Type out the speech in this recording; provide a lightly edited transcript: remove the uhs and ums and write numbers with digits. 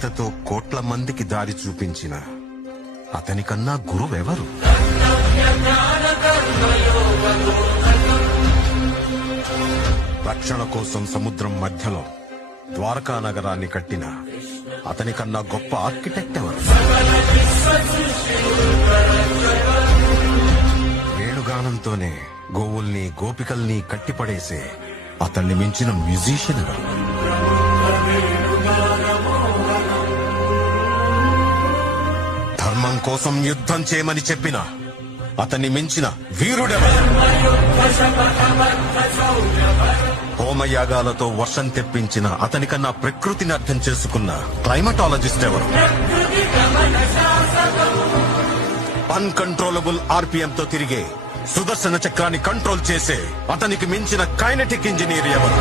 గీతతో కోట్ల మందికి దారి చూపించిన అతనికన్నా గురువెవరు? రక్షణ కోసం సముద్రం మధ్యలో ద్వారకా నగరాన్ని కట్టిన అతనికన్నా గొప్ప ఆర్కిటెక్ట్ ఎవరు? వేణుగానంతోనే గోవుల్ని గోపికల్ని కట్టిపడేసే అతన్ని మించిన మ్యూజిషియన్ ఎవరు? ధర్మం కోసం యుద్ధం చేయమని చెప్పిన అతన్ని మించిన వీరుడెవరు? హోమయాగాలతో వర్షం తెప్పించిన అతనికన్నా ప్రకృతిని అర్థం చేసుకున్న క్లైమటాలజిస్ట్ ఎవరు? అన్కంట్రోలబుల్ ఆర్పిఎం తో తిరిగే సుదర్శన చక్రాన్ని కంట్రోల్ చేసే అతనికి మించిన కైనెటిక్ ఇంజనీర్ ఎవరు?